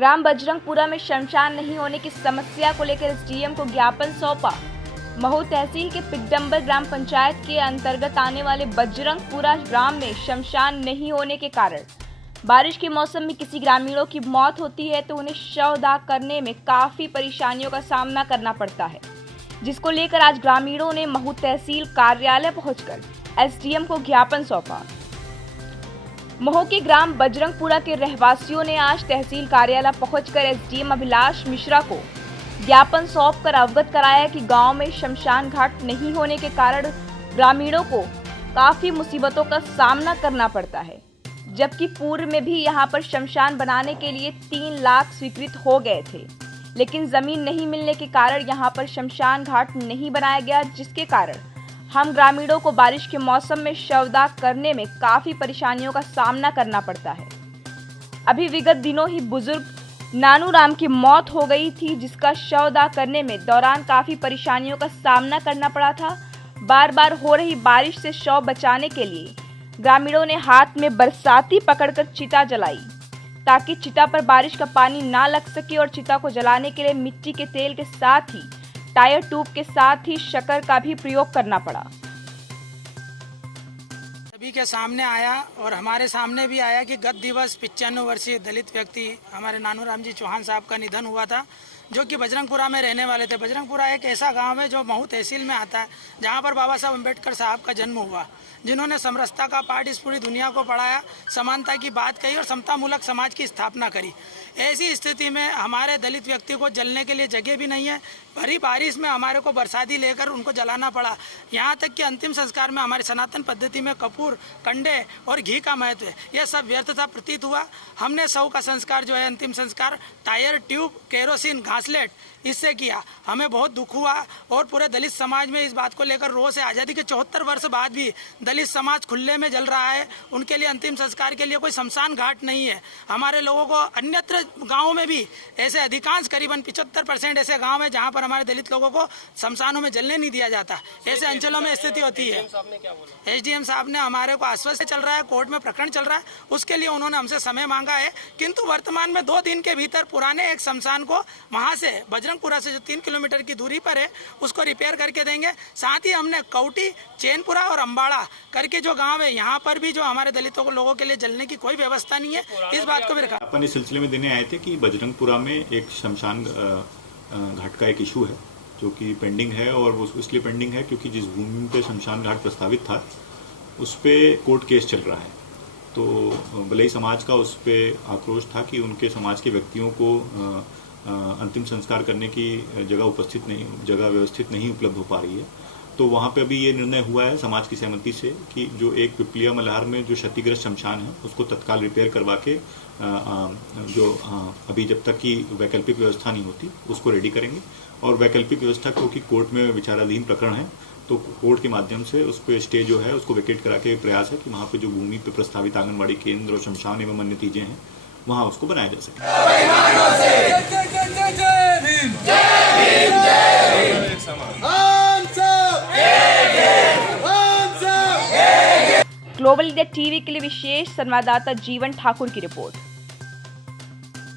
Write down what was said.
ग्राम बजरंगपुरा में शमशान नहीं होने की समस्या को लेकर एसडीएम को ज्ञापन सौंपा। महू तहसील के पिड्डम्बर ग्राम पंचायत के अंतर्गत आने वाले बजरंगपुरा ग्राम में शमशान नहीं होने के कारण बारिश के मौसम में किसी ग्रामीणों की मौत होती है तो उन्हें शव दाह करने में काफी परेशानियों का सामना करना पड़ता है, जिसको लेकर आज ग्रामीणों ने महू तहसील कार्यालय पहुंचकर एसडीएम को ज्ञापन सौंपा। महू के ग्राम बजरंगपुरा के रहवासियों ने आज तहसील कार्यालय पहुंचकर एसडीएम अभिलाष मिश्रा को ज्ञापन सौंपकर अवगत कराया कि गांव में शमशान घाट नहीं होने के कारण ग्रामीणों को काफी मुसीबतों का सामना करना पड़ता है, जबकि पूर्व में भी यहां पर शमशान बनाने के लिए 3 लाख स्वीकृत हो गए थे, लेकिन जमीन नहीं मिलने के कारण यहां पर शमशान घाट नहीं बनाया गया, जिसके कारण हम ग्रामीणों को बारिश के मौसम में शवदाह करने में काफी परेशानियों का सामना करना पड़ता है। अभी विगत दिनों ही बुजुर्ग नानू राम की मौत हो गई थी, जिसका शवदाह करने में दौरान काफी परेशानियों का सामना करना पड़ा था। बार बार हो रही बारिश से शव बचाने के लिए ग्रामीणों ने हाथ में बरसाती पकड़कर चिता जलाई, ताकि चिता पर बारिश का पानी ना लग सके, और चिता को जलाने के लिए मिट्टी के तेल के साथ ही टायर ट्यूब के साथ ही शक्कर का भी प्रयोग करना पड़ा। सभी के सामने आया और हमारे सामने भी आया कि गत दिवस 95 वर्षीय दलित व्यक्ति हमारे नानू राम जी चौहान साहब का निधन हुआ था, जो कि बजरंगपुरा में रहने वाले थे। बजरंगपुरा एक ऐसा गांव है जो महू तहसील में आता है, जहां पर बाबा साहब अम्बेडकर साहब का जन्म हुआ, जिन्होंने समरसता का पाठ इस पूरी दुनिया को पढ़ाया, समानता की बात कही और समतामूलक समाज की स्थापना करी। ऐसी स्थिति में हमारे दलित व्यक्ति को जलने के लिए जगह भी नहीं है। भरी बारिश में हमारे को बरसाती लेकर उनको जलाना पड़ा। यहाँ तक कि अंतिम संस्कार में हमारी सनातन पद्धति में कपूर, कंडे और घी का महत्व है। यह सब व्यर्थता प्रतीत हुआ। हमने शव का संस्कार जो है अंतिम संस्कार टायर ट्यूब, केरोसिन, घासलेट इससे किया। हमें बहुत दुख हुआ और पूरे दलित समाज में इस बात को लेकर रोष है। आज़ादी के 74 वर्ष बाद भी दलित समाज खुले में जल रहा है। उनके लिए अंतिम संस्कार के लिए कोई शमशान घाट नहीं है। हमारे लोगों को अन्यत्र गाँवों में भी ऐसे अधिकांश करीबन 75% ऐसे गाँव हैं जहाँ पर हमारे दलित लोगों को शमशानों में जलने नहीं दिया जाता। ऐसे अंचलों में स्थिति होती है। एसडीएम साहब ने हमारे को आश्वस्त चल रहा है, कोर्ट में प्रकरण चल रहा है, उसके लिए उन्होंने हमसे समय मांगा है, किंतु वर्तमान में 2 दिन के भीतर पुराने एक शमशान को वहाँ से बजरंगपुरा से जो 3 किलोमीटर की दूरी पर है उसको रिपेयर करके देंगे। साथ ही हमने कौटी, चैनपुरा और अम्बाड़ा करके जो गाँव है, यहाँ पर भी जो हमारे दलितों को लोगों के लिए जलने की कोई व्यवस्था नहीं है। इस बात को भी रखा। अपन इस सिलसिले में देने आए थे कि बजरंगपुरा में एक शमशान घाट का एक इशू है जो कि पेंडिंग है, और वो इसलिए पेंडिंग है क्योंकि जिस भूमि पे शमशान घाट प्रस्तावित था उस पे कोर्ट केस चल रहा है। तो भले ही समाज का उस पे आक्रोश था कि उनके समाज के व्यक्तियों को अंतिम संस्कार करने की जगह व्यवस्थित नहीं उपलब्ध हो पा रही है। तो वहाँ पे अभी ये निर्णय हुआ है समाज की सहमति से कि जो एक पिपलिया मल्हार में जो क्षतिग्रस्त शमशान है उसको तत्काल रिपेयर करवा के अभी जब तक की वैकल्पिक व्यवस्था नहीं होती उसको रेडी करेंगे। और वैकल्पिक व्यवस्था क्योंकि कोर्ट में विचाराधीन प्रकरण है, तो कोर्ट के माध्यम से उस पर स्टे जो है उसको वेकेट करा के प्रयास है कि वहाँ पे जो भूमि पे प्रस्तावित आंगनबाड़ी केंद्र और शमशान एवं अन्य चीजें हैं वहाँ उसको बनाया जा सके। ग्लोबल इंडिया टीवी के लिए विशेष संवाददाता जीवन ठाकुर की रिपोर्ट।